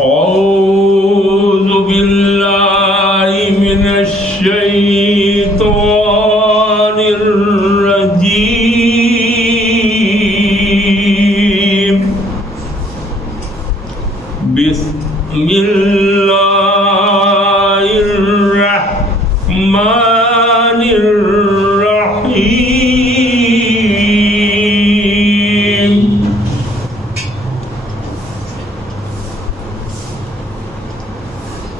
أعوذ بالله من الشيطان الرجيم بسم الله الرحمن الرحيم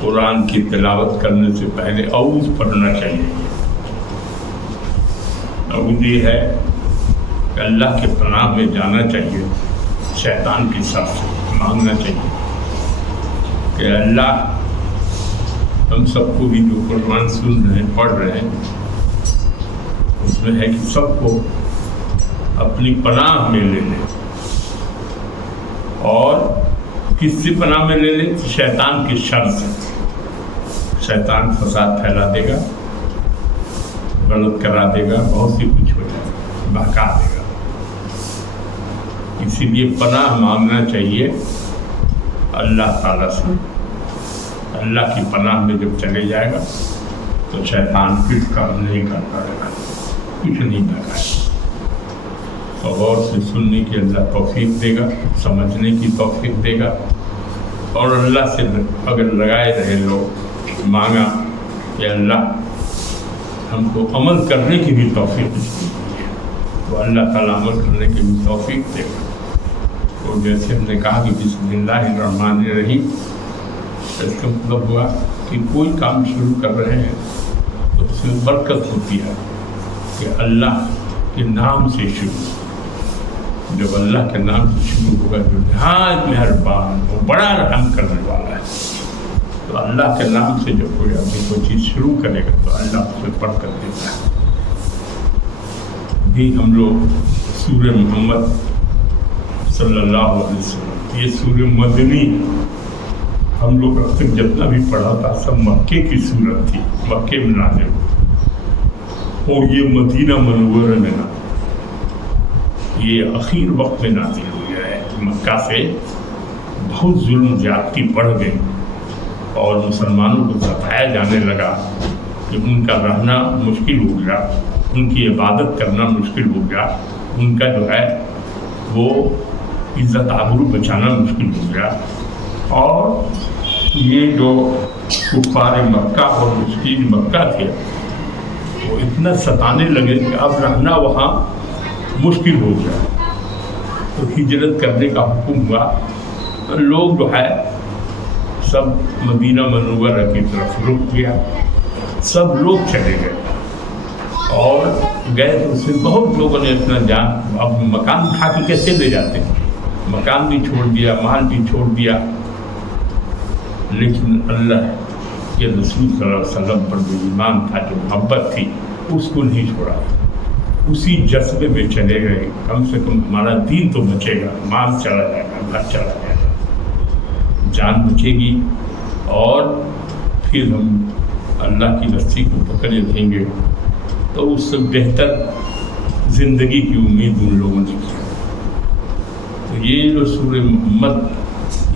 قرآن کی تلاوت کرنے سے پہلے اعوذ پڑھنا چاہیے. اعوذ یہ ہے کہ اللہ کے پناہ میں جانا چاہیے، شیطان کی شر سے مانگنا چاہیے کہ اللہ ہم سب کو بھی جو قرآن سن رہے ہیں پڑھ رہے ہیں اس میں ہے کہ سب کو اپنی پناہ میں لے لیں. اور کس سے پناہ میں لے لیں؟ شیطان کی شر سے. شیطان فساد پھیلا دے گا، غلط کرا دے گا، بہت سی کچھ ہو جائے گا، بہکا دے گا. اسی لیے پناہ مانگنا چاہیے اللہ تعالیٰ سے. اللہ کی پناہ میں جب چلے جائے گا تو شیطان کچھ کام نہیں کر پائے گا، کچھ نہیں بہکائے گا. غور سے سننے کی اللہ توفیق دے گا، سمجھنے کی توفیق دے گا. اور اللہ سے اگر لگائے رہے لوگ، مانگا کہ اللہ ہم کو عمل کرنے کی بھی توفیق دے، تو اللہ تعالیٰ عمل کرنے کی بھی توفیق دے گا. اور جیسے ہم نے کہا کہ بسم اللہ الرحمن الرحیم، اس کا مطلب ہوا کہ کوئی کام شروع کر رہے ہیں تو اس میں برکت ہوتی ہے کہ اللہ کے نام سے شروع. جب اللہ کے نام سے شروع ہوگا جو نہایت مہربان وہ بڑا رحم کرنے والا ہے، تو اللہ کے نام سے جب کوئی آدمی کوئی چیز شروع کرے گا تو اللہ اس میں برکت دیتا ہے. بھی ہم لوگ سورہ محمد صلی اللہ علیہ وسلم، یہ سورہ مدنی ہم لوگ اب تک جتنا بھی پڑھا تھا سب مکے کی سورت تھی، مکے میں نازل ہوئی. اور یہ مدینہ منورہ میں نازل، یہ اخیر وقت میں نازل ہوئی ہے. مکہ سے بہت ظلم زیادتی بڑھ گئی اور مسلمانوں کو ستایا جانے لگا کہ ان کا رہنا مشکل ہو گیا، ان کی عبادت کرنا مشکل ہو گیا، ان کا جو ہے وہ عزت آبرو بچانا مشکل ہو گیا. اور یہ جو کفار مکہ اور مشرکین مکہ تھے وہ اتنا ستانے لگے کہ اب رہنا وہاں مشکل ہو گیا. تو ہجرت کرنے کا حکم ہوا. لوگ جو ہے سب مدینہ منورہ کی طرف رک گیا، سب لوگ چلے گئے. اور گئے تو اس میں بہت لوگوں نے اپنا جان، اب مکان اٹھا کے کیسے لے جاتے ہیں، مکان بھی چھوڑ دیا، مال بھی چھوڑ دیا. لیکن اللہ کے رسول صلی اللہ علیہ وسلم پر جو ایمان تھا، جو محبت تھی، اس کو نہیں چھوڑا. اسی جذبے میں چلے گئے، کم سے کم ہمارا دین تو بچے گا، مال چلا جائے گا، گھر چلا جائے گا، جان بچے گی، اور پھر ہم اللہ کی رسی کو پکڑے رہیں گے. تو اس سے بہتر زندگی کی امید ان لوگوں نے کی. تو یہ جو سورہ محمد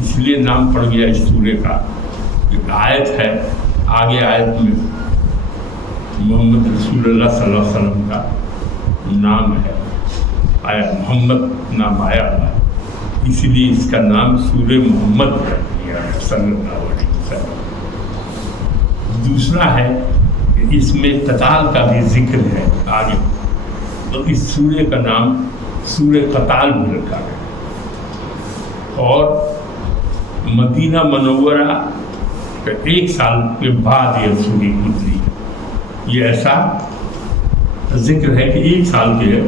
اس لیے نام پڑ گیا اس سورہ کا، ایک آیت ہے، آگے آیت میں محمد رسول اللہ صلی اللہ علیہ وسلم کا نام ہے، آیا محمد نام آیا ہوا ہے، اس لیے اس کا نام سورہ محمد کر دیا ہے صلی اللہ علیہ وسلم. دوسرا ہے کہ اس میں قتال کا بھی ذکر ہے آگے، تو اس سورہ کا نام سورہ قتال بھی رکھا گیا. اور مدینہ منورہ کا 1 سال کے بعد یہ سورہ اتری. یہ ایسا ذکر ہے کہ 1 سال کے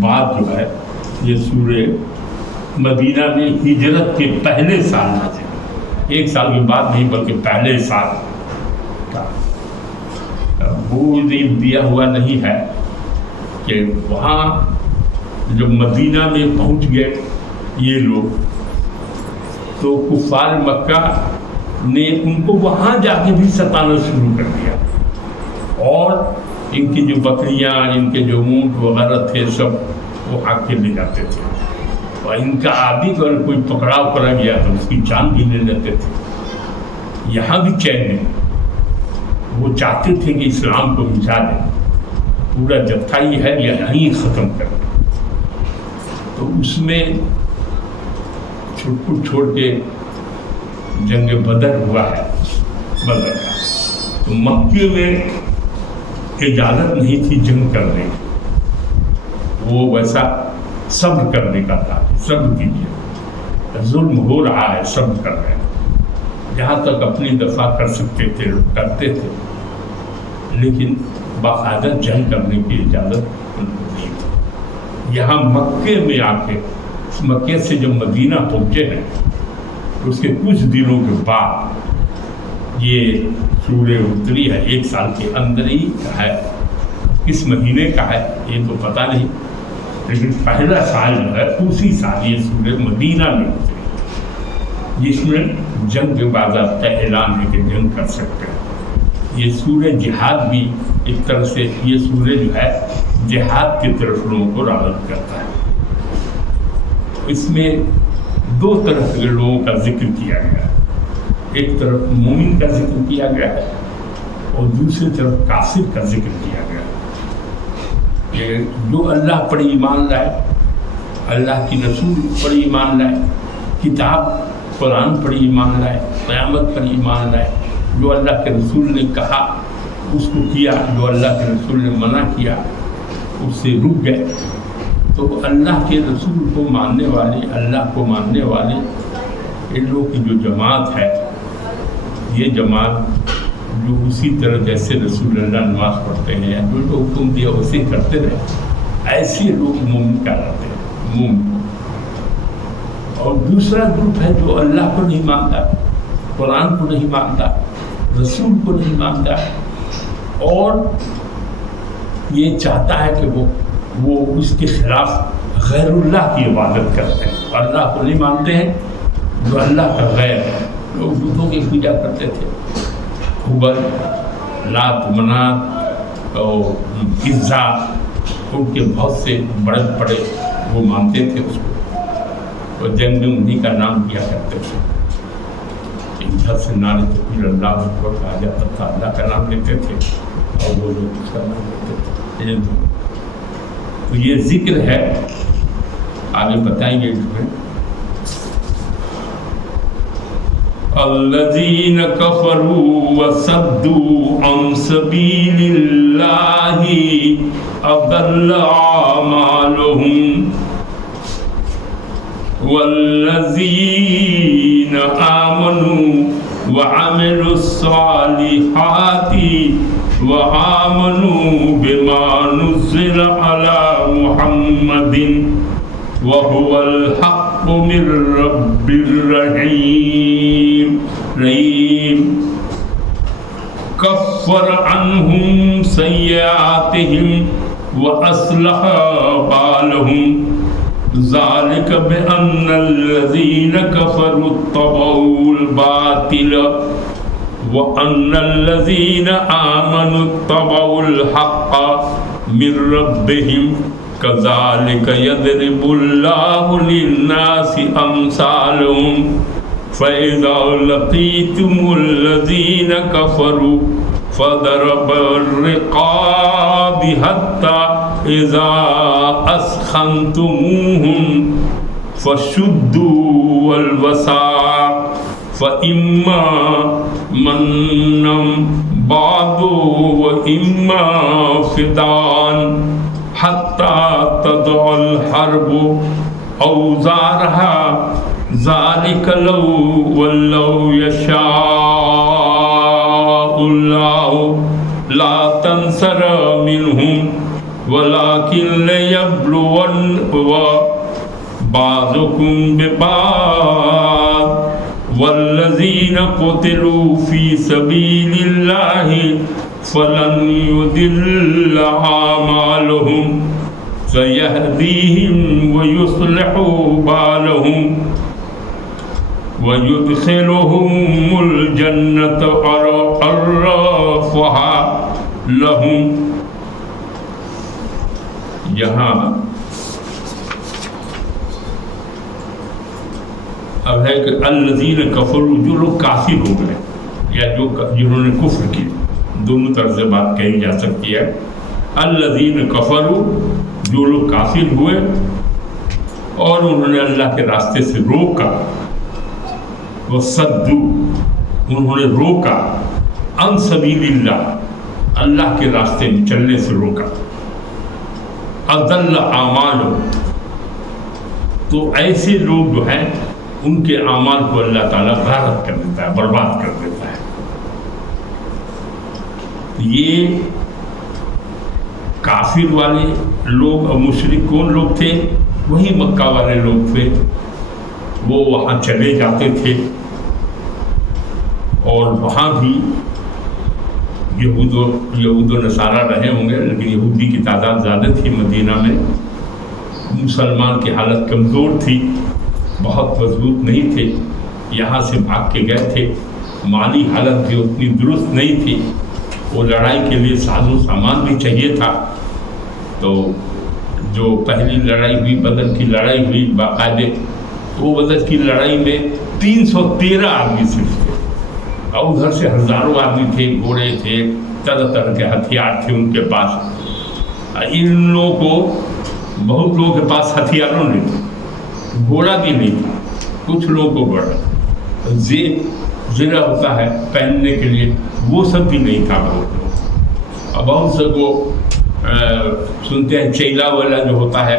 بعد جو ہے یہ سورہ مدینہ میں ہجرت کے پہلے سال نازل. 1 سال کے بعد نہیں بلکہ پہلے سال کا. وہ دیا ہوا نہیں ہے کہ وہاں جب مدینہ میں پہنچ گئے یہ لوگ تو کفار مکہ نے ان کو وہاں جا کے بھی ستانا شروع کر دیا. اور ان کی جو بکریاں، ان کے جو اونٹ وغیرہ تھے سب وہ آ کے لے جاتے تھے. اور ان کا عادی اگر کوئی پکڑاؤ کرا گیا تو اس کی جان بھی لے لیتے تھے. یہاں بھی چین نہیں. وہ چاہتے تھے کہ اسلام کو مٹا دیں, پورا جتھا ہی ہے یہیں ختم کر دیں. تو اس میں چھٹ چھوڑ کے جنگ بدر ہوا ہے. بدر کا تو مکے میں اجازت نہیں تھی جنگ کرنے کی. وہ ویسا صبر کرنے کا تھا, صبر کیجیے, ظلم ہو رہا ہے, صبر کر رہے ہیں. جہاں تک اپنی دفاع کر سکتے تھے کرتے تھے, لیکن باقاعدہ جنگ کرنے کی اجازت ان کو نہیں تھی. یہاں مکے میں آ کے, مکے سے جب مدینہ پہنچے ہیں اس کے کچھ دنوں کے بعد یہ سورہ اتری ہے. 1 سال کے اندر ہی ہے. کس مہینے کا ہے یہ تو پتہ نہیں, لیکن پہلا سال جو ہے اسی سال یہ سورہ مدینہ میں اتری, جس میں جنگ کے باضابطہ اعلان ہے کہ جنگ کر سکتے ہیں. یہ سورہ جہاد بھی ایک طرح سے, یہ سورہ جو ہے جہاد کی طرف لوگوں کو راغب کرتا ہے. اس میں 2 طرح کے لوگوں کا ذکر کیا گیا ہے. ایک طرف مومن کا ذکر کیا گیا ہے اور دوسری طرف کافر کا ذکر کیا گیا ہے. کہ جو اللہ پر ایمان لائے, اللہ کی رسول پر ایمان لائے, کتاب قرآن پر ایمان لائے, قیامت پر ایمان لائے, جو اللہ کے رسول نے کہا اس کو کیا, جو اللہ کے رسول نے منع کیا اس سے رک گئے. تو اللہ کے رسول کو ماننے والے, اللہ کو ماننے والے ان لوگوں کی جو جماعت ہے, یہ جماعت جو اسی طرح جیسے رسول اللہ نماز پڑھتے ہیں, جو تو حکم دیا ویسے کرتے رہے, ایسے لوگ مومن کہلاتے ہیں, مومن. اور دوسرا گروپ ہے جو اللہ کو نہیں مانتا, قرآن کو نہیں مانتا, رسول کو نہیں مانتا, اور یہ چاہتا ہے کہ وہ اس کے خلاف غیر اللہ کی عبادت کرتے ہیں. اللہ کو نہیں مانتے ہیں, جو اللہ کا غیر ہے. لوگ بتوں کی پوجا کرتے تھے, حبل, لات, منات اور عزا, ان کے بہت سے بڑے بڑے وہ مانتے تھے اس کو, اور جنگ میں انہیں کا نام کیا کرتے تھے. ادھر سے نعرے تکبیر اللہ اکبر کہا جاتا تھا, اللہ کا نام لیتے تھے اور وہ لوگ اس کا نام لیتے تھے. تو یہ ذکر ہے, آگے بتائیں گے اس میں. الذین کفروا وصدوا عن سبیل اللہ اضل اعمالهم والذین آمنوا وعملوا الصالحات وآمنوا بما نزل على محمد وهو الحق من رب الرحیم. کفر عنهم سیئاتهم وأصلح بالهم ذلك بأن الذين كفروا اتبعوا الباطل وأن الذين آمنوا اتبعوا الحق من ربهم كذلك يضرب الله للناس أمثالهم فإذا لقيتم الذين كفروا فضرب الرقاب حتى إذا أثخنتموهم فشدوا الوثاق فإما منا بعد وإما فداء حتى تضع الحرب أوزارها ذلك لو ولو يشاء الله لا تنصر منهم ولكن ليبلون بعضكم ببعض والذين قتلوا في سبيل الله فلن يضل أعمالهم سيهديهم ويصلح بالهم ويدخلهم الجنة عرفها لهم. یہاں اب ہے کہ الذین کفروا، جو لوگ کافر ہو گئے یا جنہوں نے کفر کیا، دونوں طرح سے بات کہی جا سکتی ہے۔ الذین کفروا، جو لوگ کافر ہوئے اور انہوں نے اللہ کے راستے سے روکا، وصدوا، انہوں نے روکا، عن سبیل اللہ، اللہ کے راستے میں چلنے سے روکا، اضل اعمالهم، تو ایسے لوگ جو ہیں ان کے اعمال کو اللہ تعالیٰ غارت کر دیتا ہے، برباد کر دیتا ہے۔ یہ کافر والے لوگ اور مشرک کون لوگ تھے؟ وہی مکہ والے لوگ تھے، وہ وہاں چلے جاتے تھے اور وہاں بھی یہود و نصارہ رہے ہوں گے، لیکن یہودی کی تعداد زیادہ تھی مدینہ میں، مسلمان کی حالت کمزور تھی، بہت مضبوط نہیں تھے، یہاں سے بھاگ کے گئے تھے، مالی حالت بھی اتنی درست نہیں تھی، وہ لڑائی کے لیے ساز و سامان بھی چاہیے تھا۔ تو جو پہلی لڑائی ہوئی، بدر کی لڑائی ہوئی باقاعدے، وہ بدر کی لڑائی میں 313 آدمی صرف تھے، اور ادھر سے ہزاروں آدمی تھے، گھوڑے تھے، طرح طرح کے ہتھیار تھے ان کے پاس۔ ان لوگوں کو، بہت لوگوں کے پاس ہتھیاروں نہیں تھے، گھوڑا بھی نہیں تھا، کچھ لوگوں کو گھوڑا، زرہ ہوتا ہے پہننے کے لیے، وہ سب بھی نہیں تھا بہت لوگ۔ اب بہت سے کو سنتے ہیں چیلا والا جو ہوتا ہے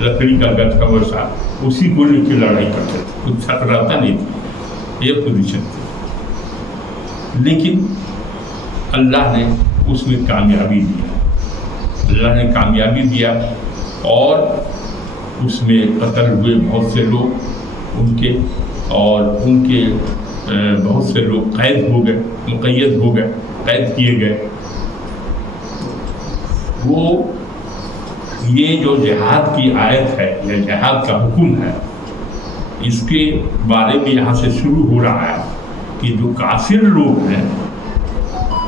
لکڑی کا گٹھ کا ویسا، اسی کو لے کے لڑائی کرتے تھے، کچھ رہتا نہیں تھا، یہ پوزیشن تھی۔ لیکن اللہ نے اس میں کامیابی دیا، اللہ نے کامیابی دیا، اور اس میں قتل ہوئے بہت سے لوگ ان کے، اور ان کے بہت سے لوگ قید ہو گئے، مقید ہو گئے، قید کیے گئے۔ وہ یہ جو جہاد کی آیت ہے یا جہاد کا حکم ہے، اس کے بارے میں یہاں سے شروع ہو رہا ہے کہ جو کافر لوگ ہیں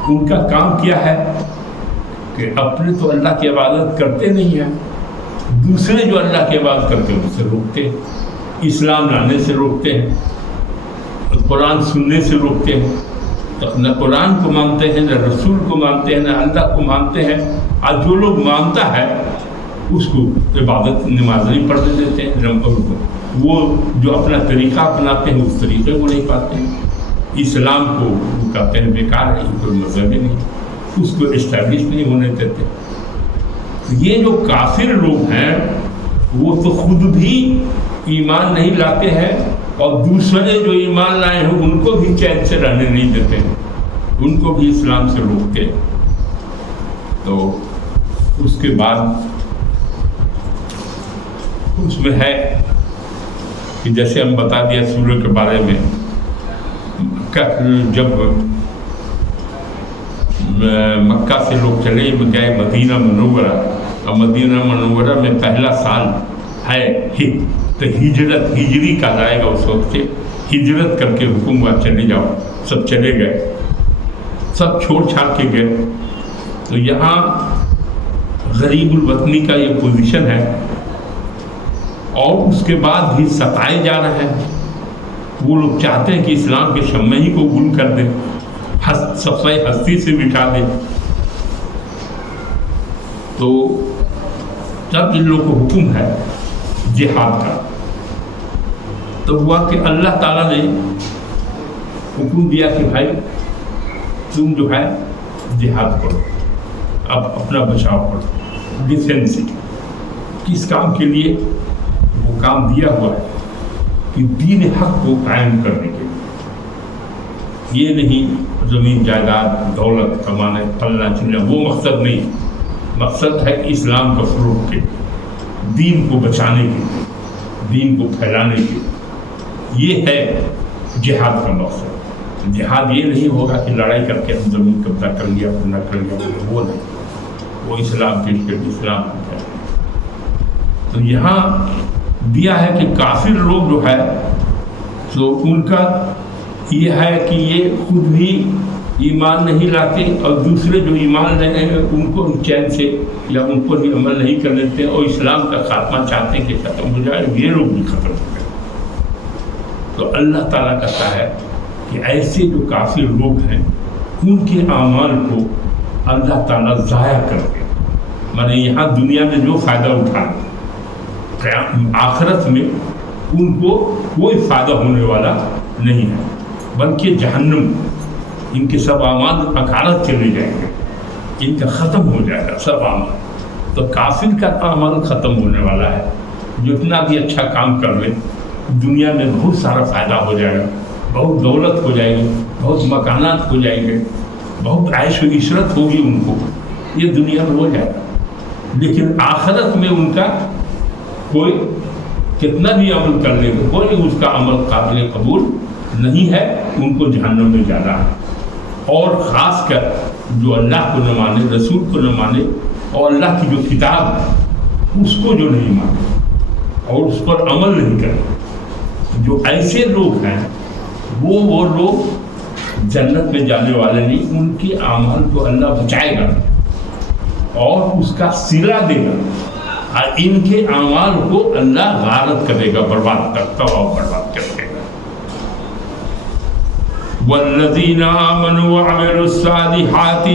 ان کا کام کیا ہے کہ اپنے تو اللہ کی عبادت کرتے نہیں ہیں، دوسرے جو اللہ کی عبادت کرتے ہیں ان سے روکتے ہیں، اسلام لانے سے روکتے ہیں، قرآن سننے سے روکتے ہیں، نہ قرآن کو مانتے ہیں، نہ رسول کو مانتے ہیں، نہ اللہ کو مانتے ہیں۔ اور جو لوگ مانتا ہے اس کو عبادت نماز نہیں پڑھنے دیتے ہیں، وہ جو اپنا طریقہ اپناتے ہیں اس طریقے کو نہیں پاتے ہیں، اسلام کو وہ کہتے ہیں بیکار ہے، کوئی مذہب ہی نہیں، اس کو اسٹیبلش نہیں ہونے دیتے۔ یہ جو کافر لوگ ہیں وہ تو خود بھی ایمان نہیں لاتے ہیں، اور دوسرے جو ایمان لائے ہیں ان کو بھی چین سے رہنے نہیں دیتے ہیں، ان کو بھی اسلام سے روکتے ہیں۔ تو اس کے بعد اس میں ہے کہ جیسے ہم بتا دیا سورہ کے بارے میں، جب مکہ سے لوگ چلے گئے مدینہ منورہ، اور مدینہ منورہ میں پہلا سال ہے تو ہجرت، ہجری کہا جائے گا اس وقت سے، ہجرت کر کے حکم ہوا چلے جاؤ، سب چلے گئے، سب چھوڑ چھاڑ کے گئے۔ تو یہاں غریب الوطنی کا یہ پوزیشن ہے، اور اس کے بعد بھی ستائے جا رہے ہیں۔ وہ لوگ چاہتے ہیں کہ اسلام کے شمع ہی کو گل کر دیں، صفحہ ہستی سے مٹا دیں۔ تو جب ان لوگوں کو حکم ہے جہاد کا، تو ہوا کہ اللہ تعالیٰ نے حکم دیا کہ بھائی تم جو ہے جہاد کرو، اب اپنا بچاؤ کرو، ڈیفینس۔ کس کام کے لیے؟ وہ کام دیا ہوا ہے کہ دین حق کو قائم کرنے کے لیے، یہ نہیں زمین جائیداد دولت کمانے پلنا چلنا، وہ مقصد نہیں، مقصد ہے اسلام کا فروغ کے، دین کو بچانے کے لیے، دین کو پھیلانے کے لیے، یہ ہے جہاد کا مقصد۔ جہاد یہ نہیں ہوگا کہ لڑائی کر کے ہم زمین قبضہ کر لیا پھر نہ کر لیا، وہ نہیں، وہ اسلام پیش کر کے اسلام کو کیا۔ تو یہاں دیا ہے کہ کافر لوگ جو ہے تو ان کا یہ ہے کہ یہ خود بھی ایمان نہیں لاتے، اور دوسرے جو ایمان لے ہیں ان کو چین سے یا ان کو بھی عمل نہیں کر لیتے، اور اسلام کا خاتمہ چاہتے ہیں کہ ختم ہو جائے، یہ لوگ بھی ختم ہو گئے۔ تو اللہ تعالیٰ کہتا ہے کہ ایسے جو کافر لوگ ہیں ان کے اعمال کو اللہ تعالیٰ ضائع کر دے، مانے یہاں دنیا میں جو فائدہ اٹھانا، آخرت میں ان کو کوئی فائدہ ہونے والا نہیں ہے، بلکہ جہنم، ان کے سب اعمال اکارت چلے جائیں گے، ان کا ختم ہو جائے گا سب اعمال۔ تو کافر کا اعمال ختم ہونے والا ہے، جو اتنا بھی اچھا کام کر لے دنیا میں بہت سارا فائدہ ہو جائے گا، بہت دولت ہو جائے گی، بہت مکانات ہو جائیں گے، بہت عیش و عشرت ہوگی ان کو، یہ دنیا میں ہو جائے گا، لیکن آخرت میں ان کا کوئی کتنا بھی عمل کر لے گا، کوئی اس کا عمل قابل قبول نہیں ہے، ان کو جہنم میں جانا ہے۔ اور خاص کر جو اللہ کو نہ مانے، رسول کو نہ مانے، اور اللہ کی جو کتاب ہے اس کو جو نہیں مانے اور اس پر عمل نہیں کرے، جو ایسے لوگ ہیں وہ لوگ جنت میں جانے والے نہیں، ان کے اعمال کو اللہ بچائے گا اور اس کا صلہ دے گا، اور ان کے اعمال کو اللہ غارت کرے گا، برباد کرتا ہوا برباد کر دے گا۔ والذین آمنوا وعملوا الصالحات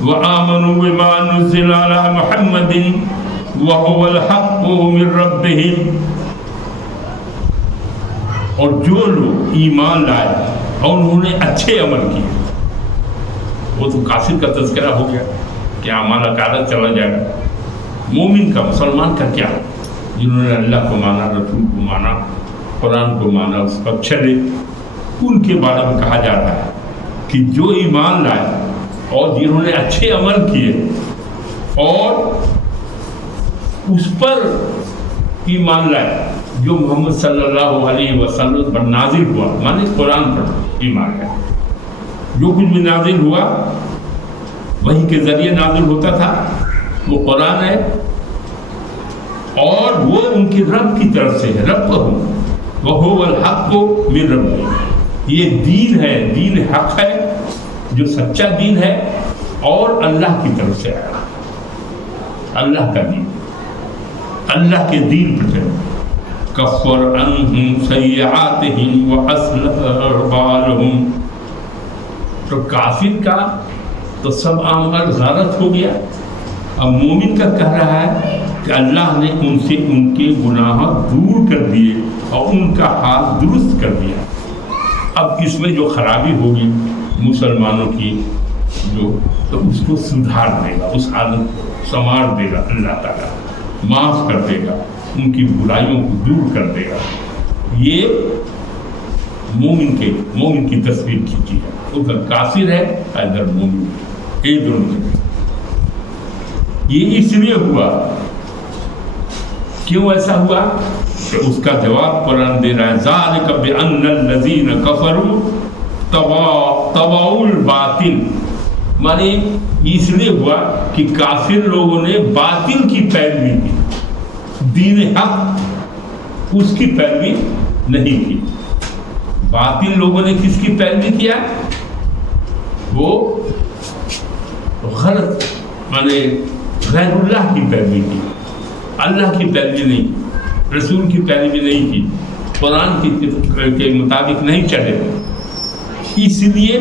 وآمنوا بما نزل على محمد وهو الحق من ربهم، اور جو لوگ ایمان لائے اور انہوں نے اچھے عمل کیے، وہ تو کافر کا تذکرہ ہو گیا کہ اعمال اکارت چلا جائے گا۔ مومن کا، مسلمان کا کیا؟ جنہوں نے اللہ کو مانا، رسول کو مانا، قرآن کو مانا، اس پر چلے، ان کے بارے میں کہا جا رہا ہے کہ جو ایمان لائے اور جنہوں نے اچھے عمل کیے اور اس پر ایمان لائے جو محمد صلی اللہ علیہ وسلم پر نازل ہوا، مانے قرآن پر ایمان ہے، جو کچھ بھی نازل ہوا وہی کے ذریعے نازل ہوتا تھا، وہ قرآن ہے، اور وہ ان کی رب کی طرف سے ہے، رب کو وَهُوَ الْحَقُّ مِنْ رَبِّهِمْ، یہ دین ہے، دین حق ہے، جو سچا دین ہے اور اللہ کی طرف سے آیا، اللہ کا دین، اللہ کے دین پر چلے۔ کفر عنہم سیئاتہم وأصلح بالہم، تو کافر کا تو سب اعمال غارت ہو گیا، اب مومن کا کہہ رہا ہے کہ اللہ نے ان سے ان کے گناہ دور کر دیے اور ان کا حال درست کر دیا۔ اب اس میں جو خرابی ہوگی مسلمانوں کی تو اس کو سدھار دے گا، اس حالت کو سنوار دے گا، اللہ تعالیٰ معاف کر دے گا، ان کی برائیوں کو دور کر دے گا۔ یہ مومن کی تصویر کھینچی ہے، ادھر کافر ہے ادھر مومن ہے، یہ دونوں۔ یہ اس لیے ہوا، کیوں ایسا ہوا؟ کہ اس کا جواب قرآن دے رہا ہے، ذَلِكَ بِأَنَّ الَّذِينَ كَفَرُوا تَبَعُوا الْبَاطِلَ، مانے اس لیے ہوا کہ کافر لوگوں نے باطل کی پیروی کی، دین حق اس کی پیروی نہیں کی۔ باطل لوگوں نے کس کی پیروی کیا؟ وہ غلط، مانے غیر اللہ کی پیروی کی، اللہ کی پیروی نہیں کی، رسول کی پیروی نہیں کی، قرآن کے مطابق نہیں چلے، اس لیے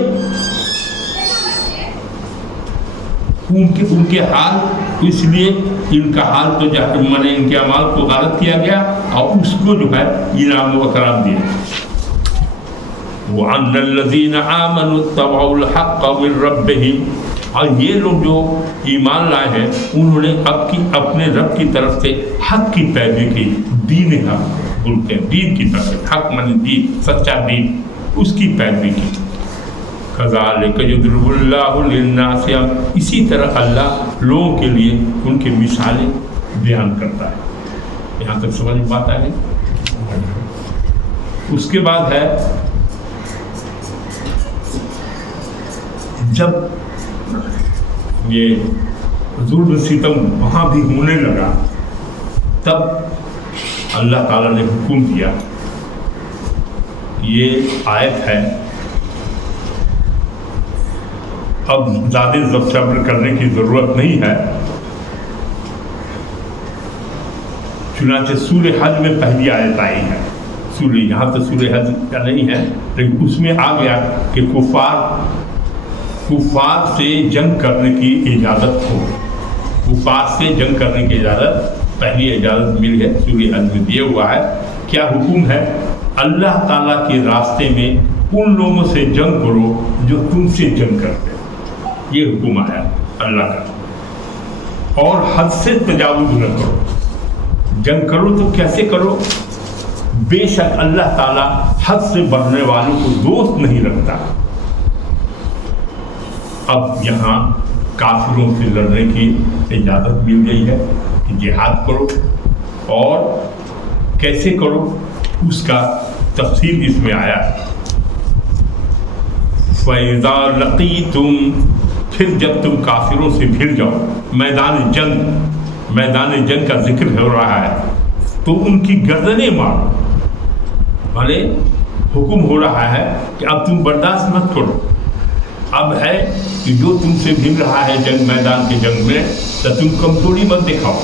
ان کے حال، اس لیے ان کا حال تو مانے ان کے اعمال کو غارت کیا گیا اور اس کو جو ہے انعام و اکرام دیا۔ وَأَنَّ الَّذِينَ آمَنُوا اتَّبَعُوا الْحَقَّ مِن رَّبِّهِمْ، اور یہ لوگ جو ایمان لائے ہیں انہوں نے اپنے رب کی طرف سے حق کی پیروی کی، دین حق بولتے ہیں، دین کی طرف سے، حق مانے دین، سچا دین، اس کی پیروی کی۔ كَذَلِكَ يَضْرِبُ اللَّهُ لِلنَّاسِ، اسی طرح اللہ لوگوں کے لیے ان کی مثالیں بیان کرتا ہے۔ یہاں تک سمجھ میں بات آ گئی؟ اس کے بعد ہے جب یہ ظلم ستم وہاں بھی ہونے لگا، تب اللہ تعالیٰ نے حکم دیا، یہ آیت ہے، اب زیادہ ضبط صبر کرنے کی ضرورت نہیں ہے، چنانچہ سورہ حج میں پہلی آیت آئی ہے، سورہ یہاں تو سورہ حج کا نہیں ہے، لیکن اس میں آ گیا کہ کفار سے جنگ کرنے کی اجازت ہو، کفار سے جنگ کرنے کی اجازت، پہلی اجازت مل ہے سورہ حج میں دیا ہوا ہے۔ کیا حکم ہے؟ اللہ تعالیٰ کے راستے میں ان لوگوں سے جنگ کرو جو تم سے جنگ کرتے ہیں، یہ حکم آیا اللہ کا۔ اور حد سے تجاوز نہ کرو، جنگ کرو تو کیسے کرو؟ بے شک اللہ تعالیٰ حد سے بڑھنے والوں کو دوست نہیں رکھتا۔ اب یہاں کافروں سے لڑنے کی اجازت مل گئی ہے کہ جہاد کرو، اور کیسے کرو اس کا تفصیل اس میں آیا ہے۔ فَإِذَا لَقِيتُمْ، پھر جب تم کافروں سے بھڑ جاؤ، میدان جنگ کا ذکر ہو رہا ہے، تو ان کی گردنیں مارو، بھلے حکم ہو رہا ہے کہ اب تم برداشت مت کرو، اب ہے کہ جو تم سے بھڑ رہا ہے میدان کے جنگ میں، تو تم کمزوری مت دکھاؤ،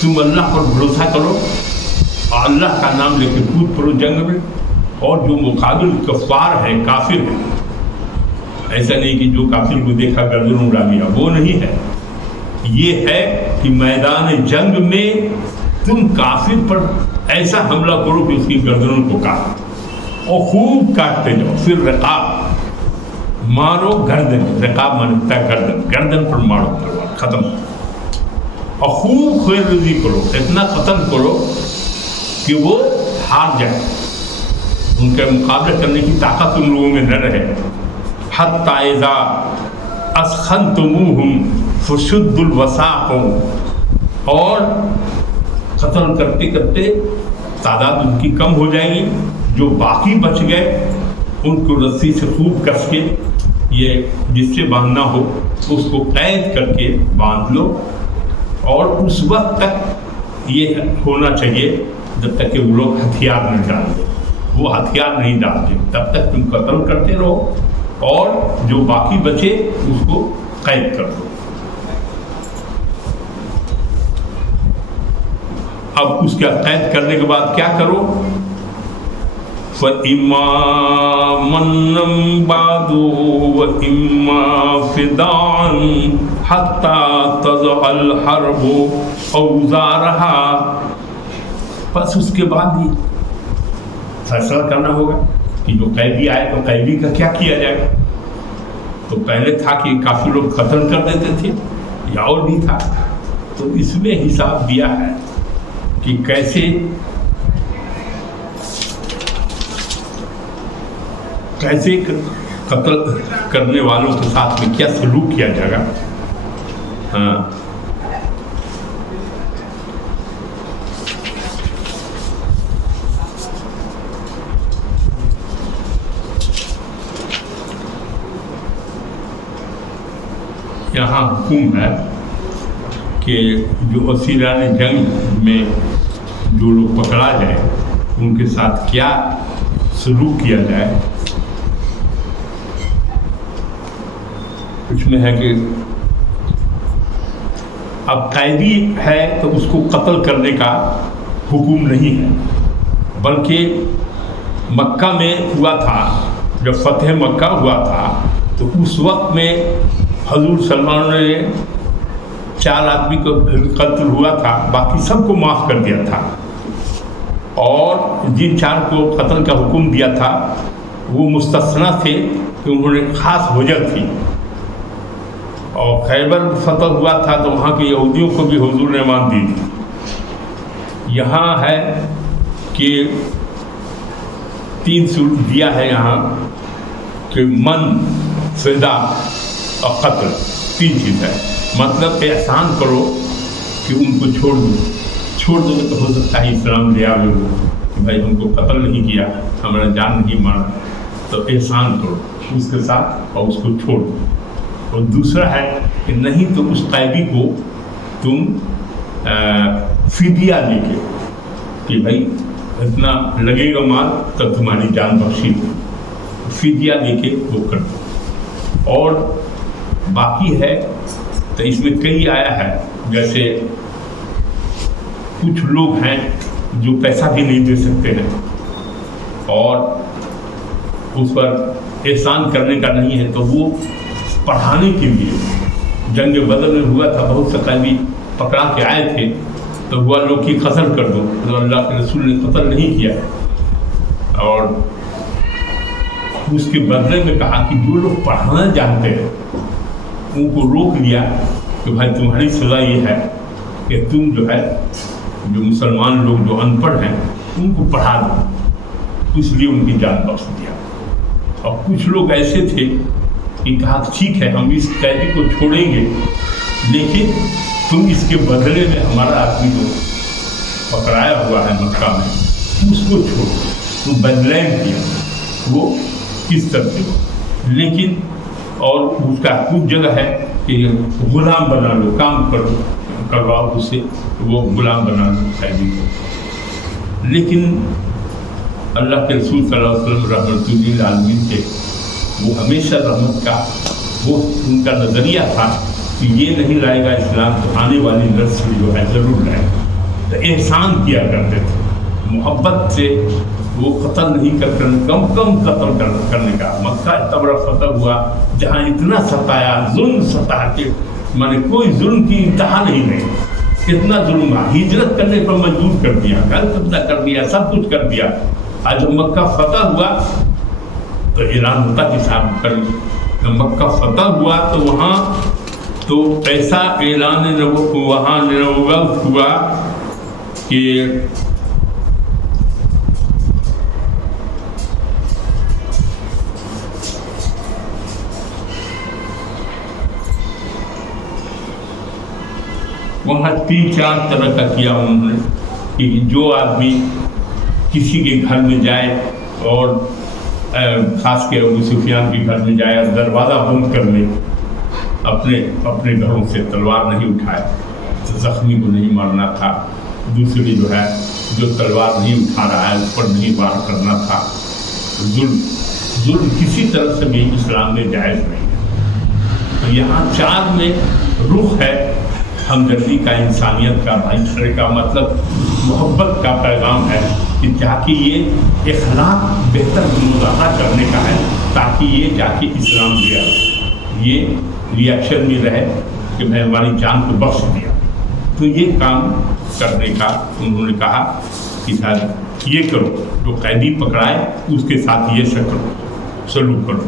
تم اللہ پر بھروسہ کرو اور اللہ کا نام لے کے کود پڑو جنگ میں۔ اور جو مقابل کفار ہے، کافر ہے، ایسا نہیں کہ جو کافر کو دیکھا گردن اڑا دیا، وہ نہیں ہے، یہ ہے کہ میدان جنگ میں تم کافر پر ایسا حملہ کرو کہ اس کی گردنوں کو کاٹو، اور خوب کاٹتے جاؤ۔ پھر رقاب مارو، گردن، رقاب مانتا ہے گردن پر مارو، ختم، اور خوب خیر ریزی کرو، اتنا قتل کرو کہ وہ ہار جائے، ان کے مقابلہ کرنے کی طاقت ان لوگوں میں نہ رہے۔ حتی اذا اسخنتموہم فشدوا الوثاق، اور قتل کرتے کرتے تعداد ان کی کم ہو جائے گی، جو باقی بچ گئے ان کو رسی سے خوب کس کے، یہ جس سے باندھنا ہو اس کو قید کر کے باندھ لو، اور اس وقت تک یہ ہونا چاہیے جب تک کہ وہ لوگ ہتھیار نہ ڈال دیں، وہ ہتھیار نہیں ڈالتے تب تک تم قتل کرتے رہو، اور جو باقی بچے اس کو قید کر دو۔ اب اس کا قید کرنے کے بعد کیا کرو؟ فَإِمَّا مَنًّا بَعْدُ وَإِمَّا فِدَاءً حَتَّى تَضَعَ الْحَرْبُ أَوْزَارَهَا، بس اس کے بعد ہی فیصلہ کرنا ہوگا کہ جو قیدی آئے تو قیدی کا کیا کیا جائے۔ تو پہلے تھا کہ کافی لوگ قتل کر دیتے تھے، یا اور بھی تھا، تو اس میں حساب دیا ہے کہ کیسے قتل کرنے والوں کے ساتھ میں کیا سلوک کیا جائے گا۔ ہاں، یہاں حکم ہے کہ جو اسیران جنگ میں جو لوگ پکڑا جائے ان کے ساتھ کیا سلوک کیا جائے۔ اس میں ہے کہ اب قیدی ہے تو اس کو قتل کرنے کا حکم نہیں ہے، بلکہ مکہ میں ہوا تھا، جب فتح مکہ ہوا تھا تو اس وقت میں حضور صلی اللہ علیہ وسلم نے 4 آدمی کو قتل ہوا تھا، باقی سب کو معاف کر دیا تھا، اور جن 4 کو قتل کا حکم دیا تھا وہ مستثنی تھے کہ انہوں نے خاص وجہ تھی۔ اور خیبر فتح ہوا تھا تو وہاں کے یہودیوں کو بھی حضور نے امان دی تھی۔ یہاں ہے کہ 3 صورت دیا ہے یہاں کہ من، فدا اور قتل، 3 چیز ہے۔ مطلب احسان کرو کہ ان کو چھوڑ دو تو ہو سکتا ہے اسلام لے آئے وہ کہ بھائی ہم کو قتل نہیں کیا، ہمارا جان نہیں مارا، تو احسان کرو اس کے ساتھ اور اس کو چھوڑ دو۔ اور دوسرا ہے کہ نہیں تو اس قیدی کو تم فدیہ لے کے کہ بھائی اتنا لگے گا مال تب تمہاری جان بخشی دو، فدیہ لے کے وہ کر دو۔ اور باقی ہے تو اس میں کئی آیا ہے، جیسے کچھ لوگ ہیں جو پیسہ بھی نہیں دے سکتے ہیں اور اس پر احسان کرنے کا نہیں ہے، تو وہ پڑھانے کے لیے جنگ بدر میں ہوا تھا، بہت سے قیدی پکڑا کے آئے تھے، تو ہوا لوگ کی قتل کر دو، تو اللہ کے رسول نے قتل نہیں کیا، اور اس کے بدلے میں کہا کہ جو لوگ پڑھانا جانتے ہیں ان کو روک لیا کہ بھائی تمہاری سزا یہ ہے کہ تم جو ہے جو مسلمان لوگ جو ان پڑھ ہیں ان کو پڑھا دو، اس لیے ان کی جان بخش دیا۔ اور کچھ لوگ ایسے تھے کہ کہا ٹھیک ہے ہم اس قیدی کو چھوڑیں گے، لیکن تم اس کے بدلے میں ہمارا آدمی جو پکڑایا ہوا ہے مکہ میں اس کو چھوڑو، تو بدلین کیا وہ کس طرح سے، لیکن اور اس کا کچھ جگہ ہے کہ غلام بنا لو، کام کرواؤ اس سے، وہ غلام بنا لو قیدی کو۔ لیکن اللہ کے رسول صلی اللہ علیہ وسلم رحمۃ للعالمین تھے، وہ ہمیشہ رحمت کا وہ ان کا نظریہ تھا کہ یہ نہیں لائے گا اسلام تو آنے والی نسل جو ہے ضرور لائے گا، تو احسان کیا کرتے تھے محبت سے، وہ قتل نہیں کم قتل کرنے کا۔ مکہ اتنا بڑا فتح ہوا جہاں اتنا ستایا، ظلم ستایا کہ مانے کوئی ظلم کی انتہا نہیں رہی، اتنا ظلم ہجرت کرنے پر مجبور کر دیا، گھر قبضہ کر دیا، سب کچھ کر دیا۔ آج جب مکہ فتح ہوا تو اعلان ہوتا کہ صاحب کر مکہ فتح ہوا تو وہاں تو ایسا اعلان وہاں نبوت ہوا کہ وہاں 3-4 طرح کا کیا انہوں نے کہ جو آدمی کسی کے گھر میں جائے اور خاص کے ابو سفیان کے گھر میں جائے اور دروازہ بند کر لے، اپنے گھروں سے تلوار نہیں اٹھائے، زخمی کو نہیں مارنا تھا، دوسری جو ہے جو تلوار نہیں اٹھا رہا ہے اس پر نہیں وار کرنا تھا، ظلم کسی طرح سے بھی اسلام میں جائز نہیں ہے۔ تو یہاں 4 میں رخ ہے ہمدردی کا، انسانیت کا، بھائی چارے کا، مطلب محبت کا پیغام ہے کہ جا کے یہ اخلاق بہتر مظاہرہ کرنے کا ہے تاکہ یہ جا کے اسلام دیا، یہ ریئیکشن میں رہے کہ میں ہماری جان کو بخش دیا۔ تو یہ کام کرنے کا انہوں نے کہا کہ صاحب یہ کرو، جو قیدی پکڑائے اس کے ساتھ یہ کرو، سلوک کرو۔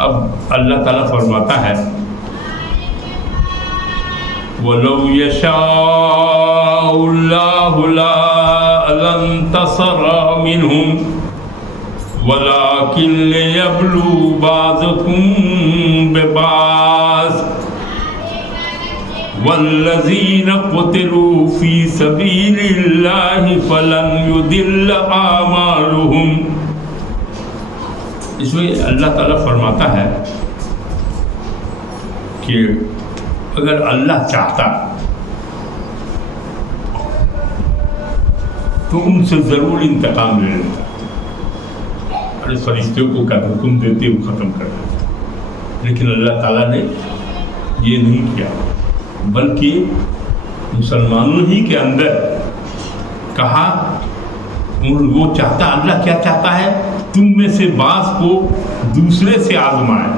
اب اللہ تعالیٰ فرماتا ہے وَلَوْ يَشَاءُ اللَّهُ لَانتَصَرَ مِنْهُمْ وَلَكِنْ لِيَبْلُوَ بَعْضَكُمْ بِبَعْضٍ وَالَّذِينَ قُتِلُوا فِي سَبِيلِ اللَّهِ فَلَنْ يُضِلَّ أَعْمَالُهُمْ۔ اس میں اللہ تعالیٰ فرماتا ہے کہ اگر اللہ چاہتا تو ان سے ضرور انتقام لے لیتا، ارے فرشتوں کو کا حکم دیتے وہ ختم کر دیتا، لیکن اللہ تعالیٰ نے یہ نہیں کیا، بلکہ مسلمانوں ہی کے اندر کہا وہ چاہتا، اللہ کیا چاہتا ہے تم میں سے بعض کو دوسرے سے آزمائے،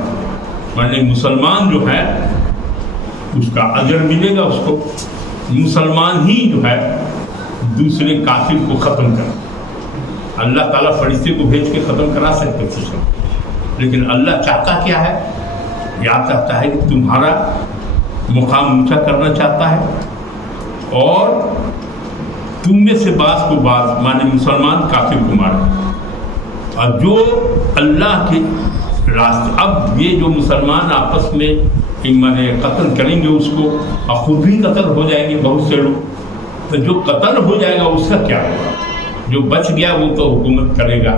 یعنی مسلمان جو ہے اس کا اجر ملے گا، اس کو مسلمان ہی جو ہے دوسرے کافر کو ختم کر، اللہ تعالیٰ فرشتے کو بھیج کے ختم کرا سکتے تھے، لیکن اللہ چاہتا کیا ہے، یا چاہتا ہے کہ تمہارا مقام اونچا کرنا چاہتا ہے اور تم میں سے بعض کو بعض مانے مسلمان کافر کو مارے، اور جو اللہ کے راستے، اب یہ جو مسلمان آپس میں مانے قتل کریں گے اس کو، اور خود بھی قتل ہو جائیں گے بہت سے لوگ، تو جو قتل ہو جائے گا اس کا کیا ہوگا، جو بچ گیا وہ تو حکومت کرے گا،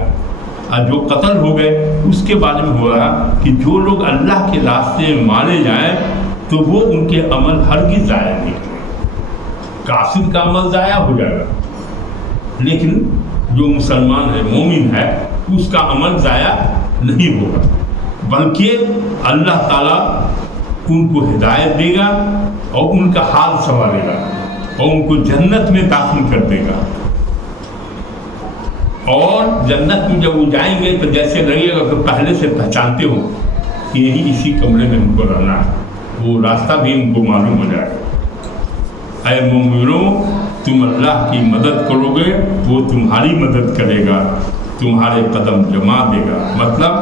اور جو قتل ہو گئے اس کے بارے میں ہو رہا کہ جو لوگ اللہ کے راستے میں مارے جائیں تو وہ ان کے عمل ہرگز ضائع نہیں ہوگا، کافر کا عمل ضائع ہو جائے گا، لیکن جو مسلمان ہے مومن ہے اس کا عمل ضائع نہیں ہوگا، بلکہ اللہ تعالیٰ ان کو ہدایت دے گا اور ان کا حال سنوارے گا اور ان کو جنت میں داخل کر دے گا. اور جنت میں جب وہ جائیں گے تو جیسے لگے گا کہ پہلے سے پہچانتے ہو کہ یہی اسی کمرے میں ان کو رہنا ہے. وہ راستہ بھی ان کو معلوم ہو جائے گا. اے مومنوں تم اللہ کی مدد کرو گے وہ تمہاری مدد کرے گا, تمہارے قدم جما دے گا. مطلب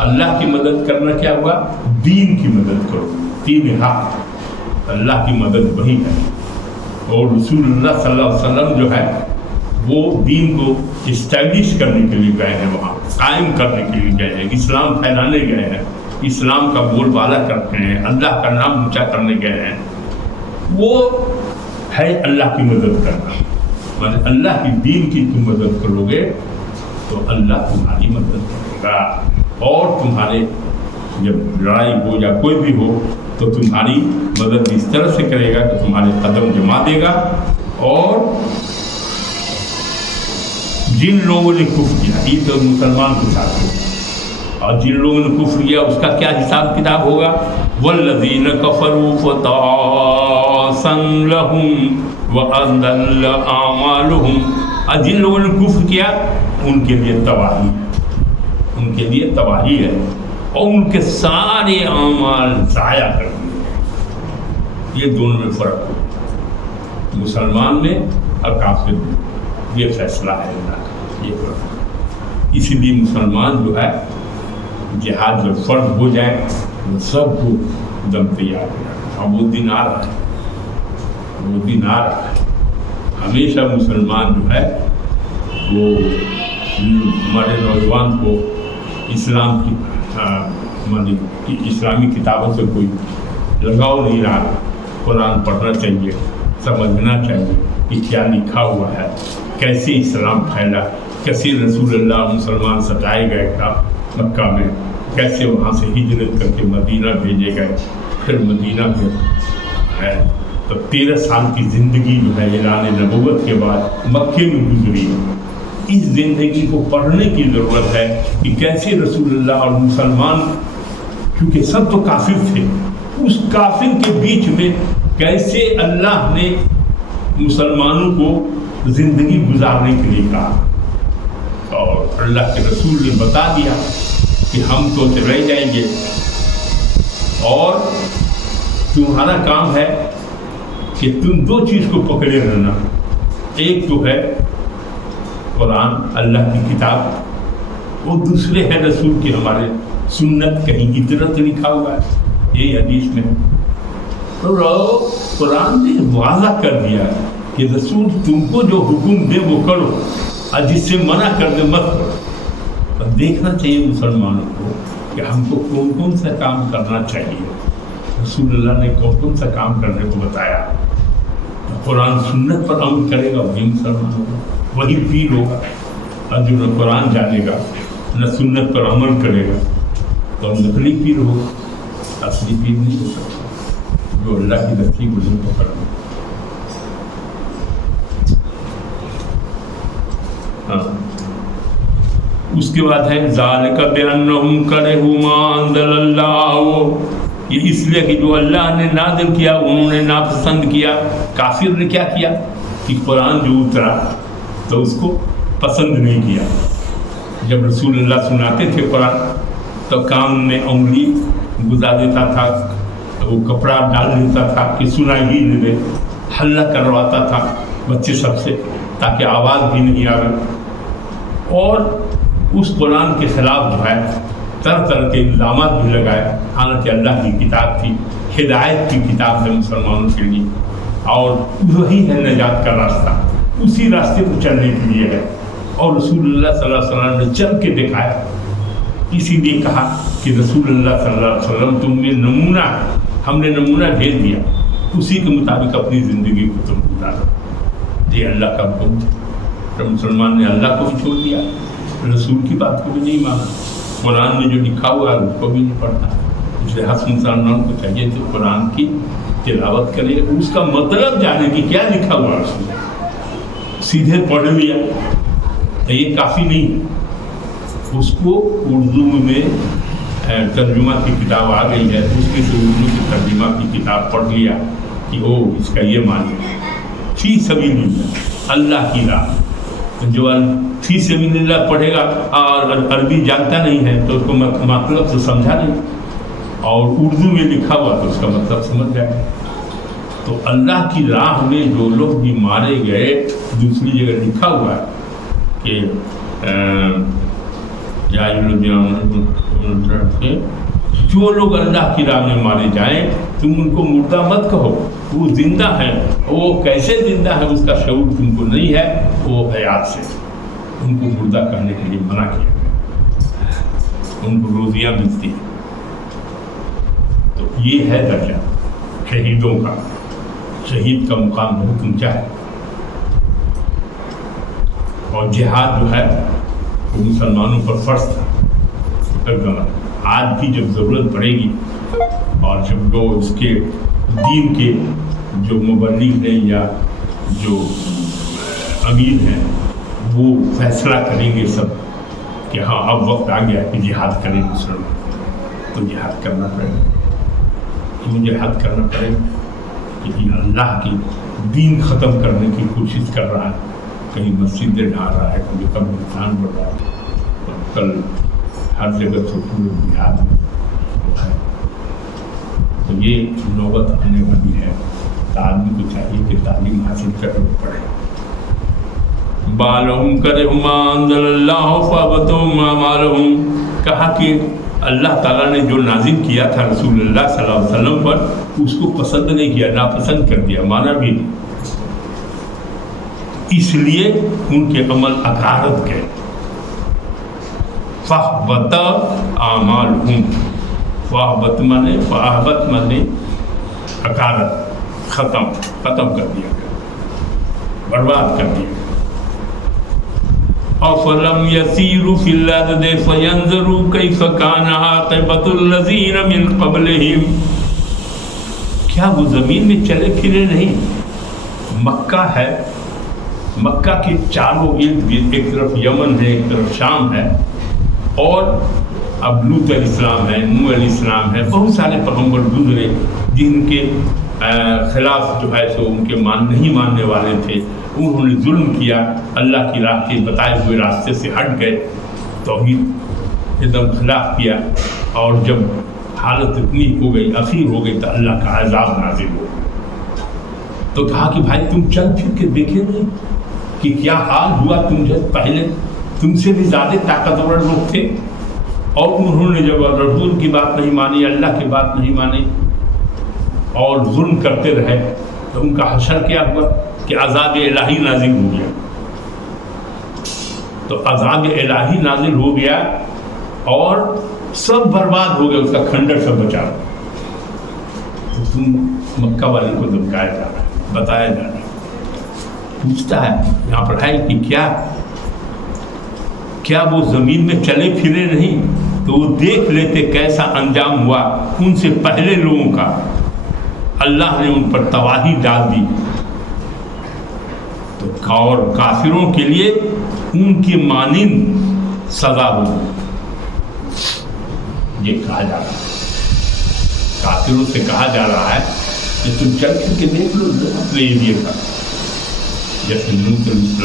اللہ کی مدد کرنا کیا ہوا؟ دین کی مدد کرو. تین حق اللہ کی مدد وہی ہے. اور رسول اللہ صلی اللہ علیہ وسلم جو ہے وہ دین کو اسٹیبلش کرنے کے لیے گئے ہیں, وہاں قائم کرنے کے لیے گئے ہیں, اسلام پھیلانے گئے ہیں, اسلام کا بول بالا کرتے ہیں, اللہ کا نام اونچا کرنے گئے ہیں. وہ ہے اللہ کی مدد کرنا. مطلب اللہ کی دین کی تم مدد کرو گے تو اللہ تمہاری مدد کرے گا. اور تمہارے جب لڑائی ہو یا کوئی بھی ہو تو تمہاری مدد اس طرح سے کرے گا کہ تمہارے قدم جما دے گا. اور جن لوگوں نے کفر کیا, یہ تو مسلمان کے ساتھ ہو, اور جن لوگوں نے کفر کیا اس کا کیا حساب کتاب ہوگا؟ والذین کفروا فتعصا لهم وأضل اعمالهم. اور جن لوگوں نے کفر کیا ان کے لیے تباہی ہے, ان کے لیے تباہی ہے, اور ان کے سارے اعمال ضائع کر دیے. یہ دونوں میں فرق ہے, مسلمان میں اور کافر میں. یہ فیصلہ ہے اللہ کا, یہ فرق ہے. اسی لیے مسلمان جو ہے جہاد جب فرض ہو جائے تو سب کو دم تیار ہو جائے. اب وہ دن آ رہا ہے, وہ دن آ رہا ہے. ہمیشہ مسلمان جو ہے وہ ہمارے نوجوان کو اسلام کی اسلامی کتابوں سے کوئی لگاؤ نہیں رہا. قرآن پڑھنا چاہیے, سمجھنا چاہیے کہ کیا لکھا ہوا ہے, کیسے اسلام پھیلا, کیسے رسول اللہ مسلمان ستائے گئے تھا مکہ میں, کیسے وہاں سے ہجرت کر کے مدینہ بھیجے گئے, پھر مدینہ میں ہے تو 13 سال کی زندگی جو ہے اعلان نبوت کے بعد مکے میں گزری. اس زندگی کو پڑھنے کی ضرورت ہے کہ کیسے رسول اللہ اور مسلمان, کیونکہ سب تو کافر تھے, اس کافر کے بیچ میں کیسے اللہ نے مسلمانوں کو زندگی گزارنے کے لیے کہا. اور اللہ کے رسول نے بتا دیا کہ ہم تو رہ جائیں گے اور تمہارا کام ہے کہ تم 2 چیز کو پکڑے رہنا. ایک تو ہے قرآن اللہ کی کتاب, اور دوسرے ہے رسول کی ہمارے سنت, کہیں اطرت لکھا ہوا ہے یہی حدیث میں. تو قرآن نے واضح کر دیا کہ رسول تم کو جو حکم دے وہ کرو, اور جس سے منع کر دے مت کرو. تو دیکھنا چاہیے مسلمانوں کو کہ ہم کو کون کون سا کام کرنا چاہیے. رسول اللہ نے کون کون سا کام کرنے کو بتایا. قرآن سنت پر عمل کرے گا وہی مسلمان ہوگا, وہی پیر ہوگا. اور جو نہ قرآن جانے گا نہ سنت پر عمل کرے گا تو نقلی پیر ہوگا, اصلی پیر نہیں ہو سکتا جو اللہ کی رسی کو نہیں پکڑا. اس کے بعد ہے ذالک بأنہم کرہوا ما انزل اللہ. یہ اس لیے کہ جو اللہ نے نازل کیا انہوں نے ناپسند کیا. کافر نے کیا کیا کہ قرآن جو اترا تو اس کو پسند نہیں کیا. جب رسول اللہ سناتے تھے قرآن تو کان میں انگلی گزا دیتا تھا, وہ کپڑا ڈال دیتا تھا کہ سنائی ہی نہیں دے, ہلہ کرواتا تھا بچے سب سے تاکہ آواز بھی نہیں آئے. اور اس قرآن کے خلاف جو ہے طرح طرح کے الزامات بھی لگائے. حالانکہ اللہ کی کتاب تھی, ہدایت کی کتاب ہے مسلمانوں کے لیے, اور وہی ہے نجات کا راستہ, اسی راستے کو چلنے کے لیے ہے. اور رسول اللہ صلی اللہ علیہ وسلم نے چل کے دکھایا. اسی لیے کہا کہ رسول اللہ صلی اللہ علیہ وسلم تم میں نمونہ ہے, ہم نے نمونہ بھیج دیا, اسی کے مطابق اپنی زندگی کو تم گزارو. یہ اللہ کا حکم. جب مسلمان نے اللہ کو بھی چھوڑ دیا, رسول کی بات کو بھی نہیں مانا, قرآن میں جو لکھا ہوا ہے اس کو بھی نہیں پڑھتا. اس لیے ہر مسلمان کو چاہیے کہ قرآن کی تلاوت کرے, اس کا مطلب جانے کہ کیا لکھا ہوا ہے اس میں. سیدھے پڑھ لیا تو یہ کافی نہیں, اس کو اردو میں ترجمہ کی کتاب آ گئی ہے، اس میں سے اردو کی ترجمہ کی کتاب پڑھ لیا کہ اس کا یہ معنی فی سبیل اللہ، اللہ کی راہ۔ جو فی سبیل اللہ پڑھے گا اور عربی جانتا نہیں ہے تو اس کو مطلب تو سمجھا نہیں، اور اردو میں لکھا ہوا تو اس کا مطلب سمجھ جائے گا۔ تو اللہ کی راہ میں جو لوگ بھی مارے گئے، دوسری جگہ لکھا ہوا ہے کہ جو لوگ اللہ کی راہ میں مارے جائیں تم ان کو مردہ مت کہو، وہ زندہ ہیں۔ وہ کیسے زندہ ہے اس کا شعور تم کو نہیں ہے، وہ حیات سے، ان کو مردہ کہنے کے لیے منع کیا گیا، ان کو روزیاں ملتی ہیں۔ تو یہ ہے درجہ شہیدوں کا، شہید کا مقام بہت اونچا ہے۔ اور جہاد جو ہے وہ مسلمانوں پر فرض تھا، آج بھی جب ضرورت پڑے گی اور جب لوگ اس کے دین کے جو مبلغ ہیں یا جو امیر ہیں وہ فیصلہ کریں گے سب کہ ہاں اب وقت آ گیا کہ جہاد کریں مسلمان، تو جہاد کرنا پڑے گا، کیوں جہاد کرنا پڑے گا؟ کہ اللہ کی دین ختم کرنے کی کوشش کر رہا ہے، کہیں مسجدیں ڈھا رہا ہے، کہیں قبرستان بڑھ رہا ہے، کل ہر جگہ تو پورے بہار میں ہے۔ تو یہ نوبت آنے والی ہے، تو آدمی کو چاہیے کہ تعلیم حاصل کرنے پڑے۔ بالہم کرہم ما انزل اللہ فابتہم ما مالہم، کہا کہ اللہ تعالیٰ نے جو نازل کیا تھا رسول اللہ صلی اللہ علیہ وسلم پر اس کو پسند نہیں کیا، ناپسند کر دیا، مانا بھی نہیں، اس لیے ان کے عمل اکارت گئے۔ فاحبط اعمالہم، فاحبط مانے اکارت، ختم کر دیا گیا، برباد کر دیا گیا۔ أَفَلَمْ يَسِيرُوا فِي الْأَرْضِ فَيَنْظُرُوا كَيْفَ كَانَ عَاقِبَةُ الَّذِينَ مِنْ قَبْلِهِمْ، کیا وہ زمین میں چلے پھرے نہیں؟ مکہ ہے، مکہ کے چاروں ارد گرد، ایک طرف یمن ہے، ایک طرف شام ہے، اور اب لوط علیہ السلام ہے، نوح علیہ السلام ہے، بہت سارے پیغمبر گزرے جن کے خلاف جو ہے سو ان کے نہیں ماننے والے تھے، انہوں نے ظلم کیا، اللہ کی راہ کے بتائے ہوئے راستے سے ہٹ گئے، توحید ایک دم خلاف کیا، اور جب حالت اتنی ہو گئی، اخیر ہو گئی، تو اللہ کا عذاب نازل ہو گیا۔ تو کہا کہ بھائی تم چل پھر کے دیکھے نہیں کہ کیا حال ہوا، تم جب پہلے تم سے بھی زیادہ طاقتور لوگ تھے، اور انہوں نے جب رسول کی بات نہیں مانی، اللہ کی بات نہیں مانی اور ظلم کرتے رہے، تو ان کا حشر کیا ہوا کہ عذاب الہی نازل ہو گیا۔ تو عذاب الہی نازل ہو گیا اور سب برباد ہو گیا، اس کا کھنڈر سب بچا رہا۔ تو تم مکہ والے کو دھمکایا جا رہا ہے، بتایا جا رہا ہے، پوچھتا ہے یہاں پر ہے کہ کیا وہ زمین میں چلے پھرے نہیں تو وہ دیکھ لیتے کیسا انجام ہوا ان سے پہلے لوگوں کا، اللہ نے ان پر تباہی ڈال دی۔ تو اور کافروں کے لیے ان کی مانند سزا ہو، یہ کہا جا رہا ہے، کافروں سے کہا جا رہا ہے کہ تم چل کر کے دیکھ لو اپنے ایریے کا، جیسے لوط علیہ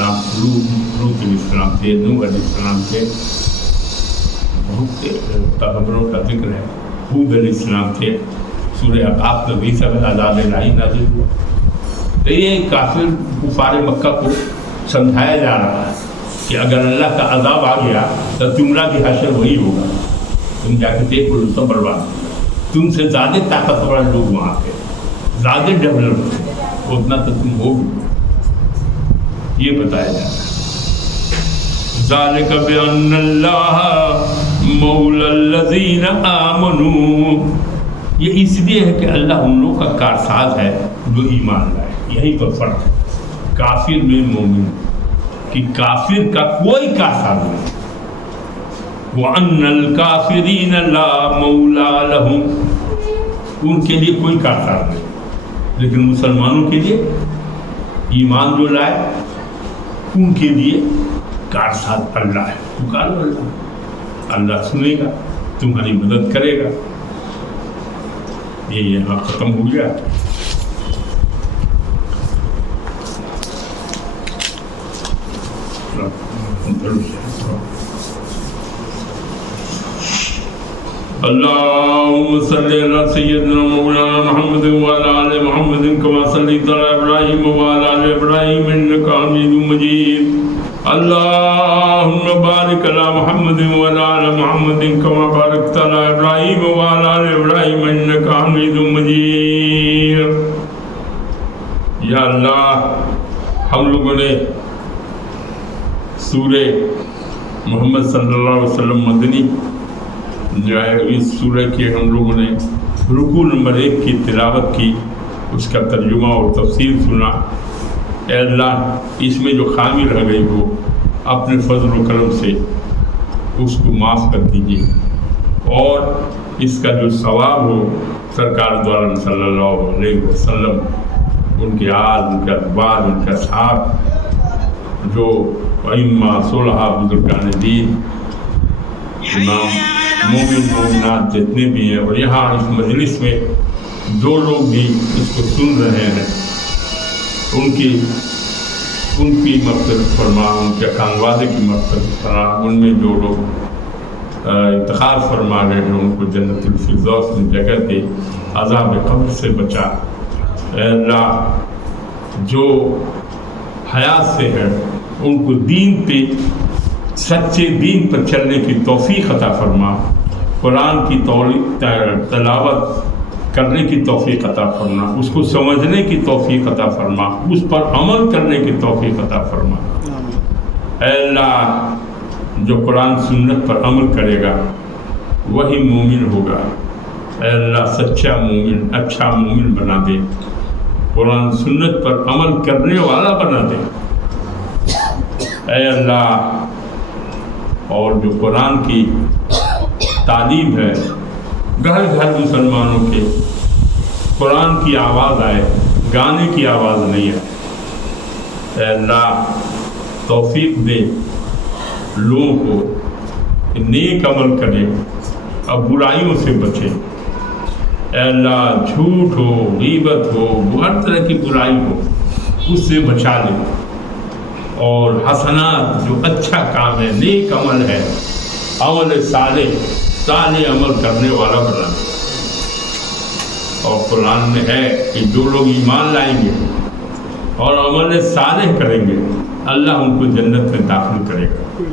السلام تھے، نوح علیہ السلام تھے، بہت پیغمبروں کا ذکر ہے، ہود علیہ السلام تھے، سورہ احقاف میں بھی سب عذاب الہی نازل ہوا۔ تو یہ کافر کفار مکہ کو سمجھایا جا رہا ہے کہ اگر اللہ کا عذاب آ گیا تو تمہارا بھی حشر وہی ہوگا، تم جا کے دیکھ لو، سب برباد ہوگا، تم سے زیادہ طاقتور لوگ وہاں تھے، زیادہ ڈیولپ تھے، اتنا تو تم ہو بھی، یہ بتایا جا رہا ہے۔ ذالک بأن اللہ مولی الذین آمنوا، یہ اس لیے ہے کہ اللہ ان لوگوں کا کارساز ہے جو ایمان لائے۔ یہی تو فرق ہے کافر میں مومن، کہ کافر کا کوئی کارساز نہیں، وَأَنَّ الْكَافِرِينَ لَا مَوْلَى لَهُمْ، ان کے لیے کوئی کارساز نہیں، لیکن مسلمانوں کے لیے ایمان جو لائے ان کے لیے کارساز اللہ ہے، پکارو اللہ، اللہ سنے گا، تمہاری مدد کرے گا. یہ یہاں ختم ہو گیا. اللهم صل على سيدنا مولانا محمد وعلى آل محمد كما صليت على إبراهيم وعلى آل إبراهيم إنك حميد مجيد. اللهم بارك على محمد وعلى آل محمد كما باركت على إبراهيم وعلى آل إبراهيم إنك حميد مجيد. یا اللہ ہم لوگوں نے سورہ محمد صلی اللہ علیہ وسلم مدنی جو ہے اس سورہ کے ہم لوگوں نے رکوع نمبر 1 کی تلاوت کی، اس کا ترجمہ اور تفسیر سنا. اے اللہ اس میں جو خامی رہ گئی ہو اپنے فضل و کرم سے اس کو معاف کر دیجیے، اور اس کا جو ثواب ہو سرکار دوارا صلی اللہ علیہ وسلم، ان کے آل، ان کے اتباع، ان کے اصحاب، جو ائمہ صلحاء بزرگان دین، امام مومن مومنات جتنے بھی ہیں، اور یہاں اس مجلس میں جو لوگ بھی اس کو سن رہے ہیں ان کی مغفرت فرما، ان کے خانوادے کی مغفرت فرما، ان میں جو لوگ انتقال فرما گئے ہیں ان کو جنت الفردوس میں جگہ دے، عذاب قبر سے بچا. اے اللہ جو حیات سے ہے ان کو دین پہ، سچے دین پر چلنے کی توفیق عطا فرما، قرآن کی تلاوت کرنے کی توفیق عطا فرما، اس کو سمجھنے کی توفیق عطا فرما، اس پر عمل کرنے کی توفیق عطا فرما. اے اللہ جو قرآن سنت پر عمل کرے گا وہی مومن ہوگا. اے اللہ سچا مومن، اچھا مومن بنا دے، قرآن سنت پر عمل کرنے والا بنا دے. اے اللہ اور جو قرآن کی تعلیم ہے، گھر گھر مسلمانوں کے قرآن کی آواز آئے، گانے کی آواز نہیں آئے. اے اللہ توفیق دے لوگوں کو کہ نیک عمل کرے اور برائیوں سے بچے. اے اللہ جھوٹ ہو، غیبت ہو، ہر طرح کی برائی ہو اس سے بچا لے، اور حسنات جو اچھا کام ہے، نیک عمل ہے، عمل صالح عمل کرنے والا بنا. اور قرآن میں ہے کہ جو لوگ ایمان لائیں گے اور عمل صالح کریں گے اللہ ان کو جنت میں داخل کرے گا.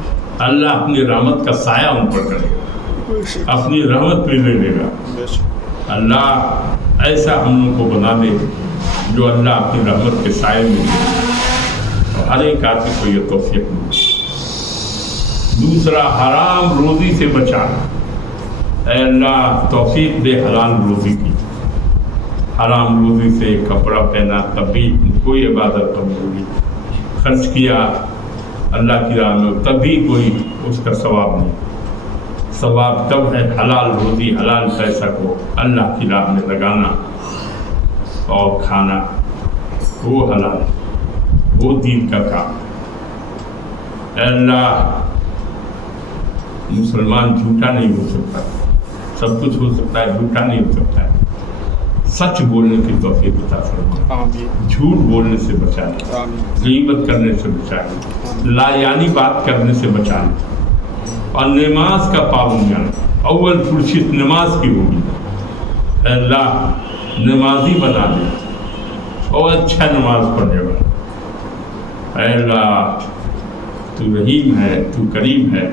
اللہ اپنی رحمت کا سایہ ان پر کرے گا، اپنی رحمت پہ لے لے گا. اللہ ایسا ہم لوگ کو بنا دے جو اللہ اپنی رحمت کے سائے میں دے، اور ہر ایک آدمی کو یہ توفیق ملے. دوسرا حرام روزی سے بچا. اے اللہ توفیق دے حلال روزی کی. حرام روزی سے کپڑا پہنا تب بھی کوئی عبادت قبول ہوئی، خرچ کیا اللہ کی راہ میں تب بھی کوئی اس کا ثواب نہیں. ثواب تب ہے حلال روزی، حلال پیسہ کو اللہ کی راہ میں لگانا اور کھانا، وہ حلال، وہ دین کا کام. اے اللہ مسلمان جھوٹا نہیں ہو سکتا، سب کچھ ہو سکتا ہے، جھوٹا نہیں ہو سکتا ہے. سچ بولنے کی توفیق عطا فرما، جھوٹ بولنے سے بچانا، غیبت کرنے سے بچانا، لا یعنی بات کرنے سے بچانا، اور نماز کا پابند بنانا. اول فرصت نماز کی ہوگی. اے اللہ نمازی بنا دے اور اچھا نماز پڑھنے والا. اے اللہ تو رحیم ہے، تو کریم ہے،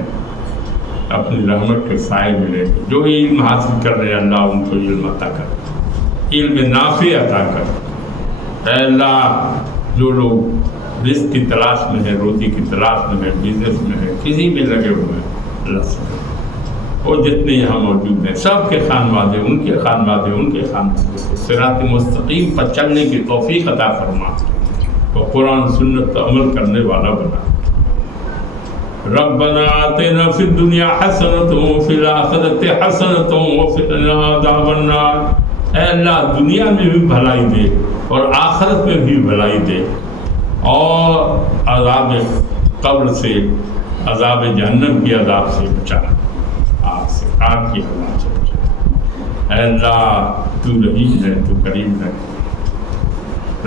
اپنی رحمت کے سائے میں رہے. جو علم حاصل کر رہے ہیں اللہ ان کو علم عطا کر، علم نافع عطا کر. اے اللہ جو لوگ رزق کی تلاش میں ہے، روزی کی تلاش میں ہے، بزنس میں ہے، کسی بھی لگے ہوئے ہیں اللہ سے، اور جتنے یہاں موجود ہیں سب کے خانوادے، ان کے خانوادے، ان کے خانوادے کو صراط مستقیم پر چلنے کی توفیق عطا فرما، اور قرآن سنت پر عمل کرنے والا بنا. ربنا آتنا فی الدنیا حسنۃ وفی الآخرۃ حسنۃ وقنا عذاب النار. اے اللہ دنیا میں بھی بھلائی دے اور آخرت میں بھی بھلائی دے، اور عذاب قبر سے، عذاب جہنم کی عذاب سے بچانا. آپ سے آپ کی حالات چل رہے. اے اللہ تو رحیم ہے، تو کریم ہے.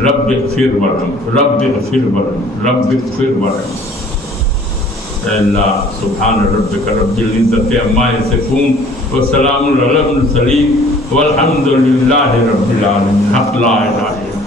رب اغفر ورحم، رب اغفر ورحم، رب اغفر ورحم. اے اللہ سبحان ربک رب العزت عما یصفون وسلام علی المرسلین والحمد للہ رب العالمین. حق لا الہ الا اللہ.